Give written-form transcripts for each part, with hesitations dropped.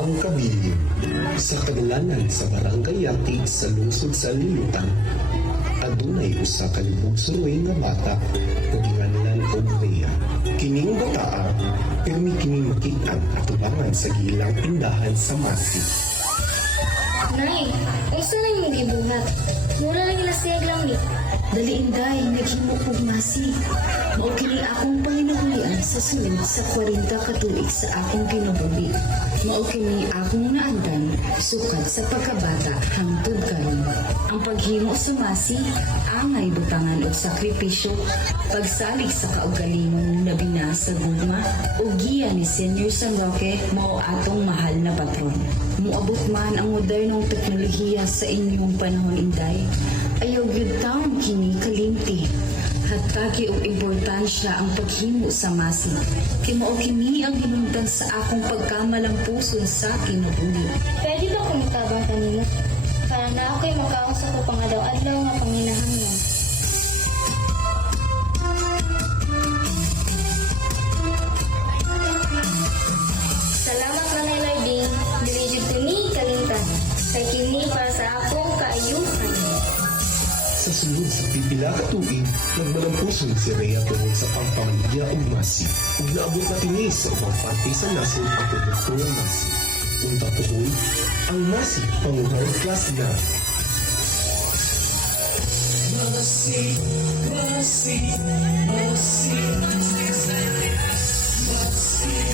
Ang Kabilin sa kadalanan sa barangay Yati sa lungsod sa Lilutan. Adunay usa ka libog suroy nga bata nga ginganlan og Rhea. Kining bataa pirmi kining makit-an atubangan sa gilang tindahan sa Masig. Nay, unsa na yung gibuhat? Mura lang ilasiyag lang ni. Dali inday, naghimo og Masig. Mao kini akong panginuhulian sa sulod sa 40 ka tuig sa akong kinabuhi. Mao kini akong naandan sukad sa pagkabata hangtod karon. Ang paghimo sa Masig angay butangan og sakripisyo, pagsalig sa kaugalingong nabina sa gugma ug giya ni Senior San Roque mao atong mahal na patron. Muabot man ang modernong teknolohiya sa inyong panahon inday, ayaw gyud taon kini kalimti. Hatagi og importansya ang paghimo sa Masig. Kay mao kini ang hinungdan sa akong pagkamalampuson sa kinabuhi. Pwede ba kung matabang kanino? Para na ako'y makaon sa ko pangadaw-adlaw nga panginahanglan. Salamat Nanay Larding, diligid kini kalimtan. Kay kini para sa akong kaayuhan. Sa sulod sa pipila ka tuig, nagmalampuson si Rhea tungod sa pagpamaligya og Masig ug naabot na kini sa ubang parte sa nasod ang produkto ng Masig. Unta tuhoy, ang Masig pang-hard class na. Masig, Masig, Masig, Masig, Masig.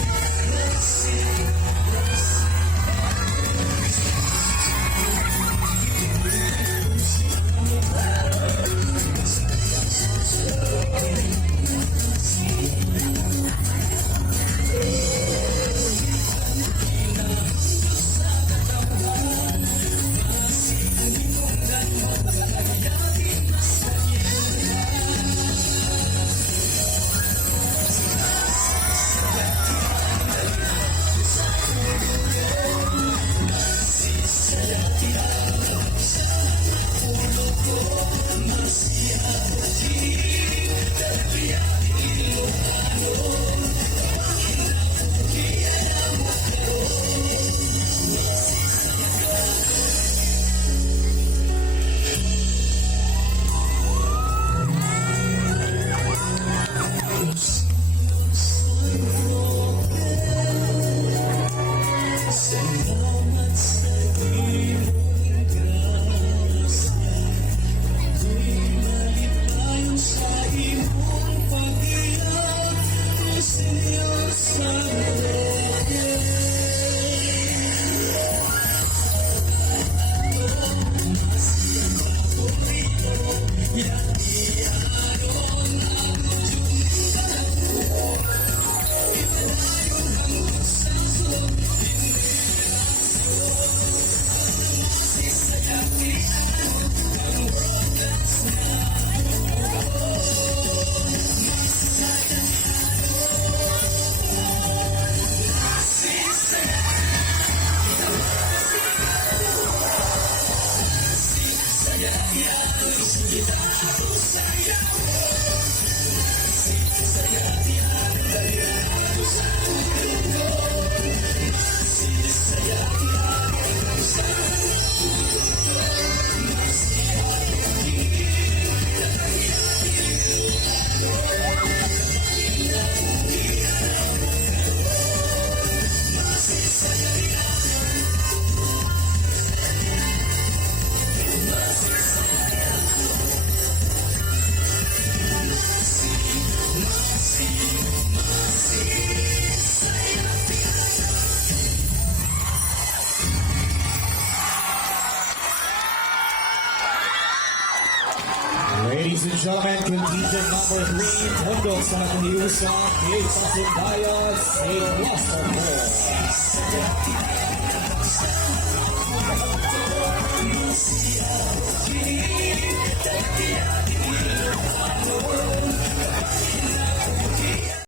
Ladies and gentlemen, contingent number 3, Tondo sa Nakuhiusa, Kate Sasundaya, St. Luster.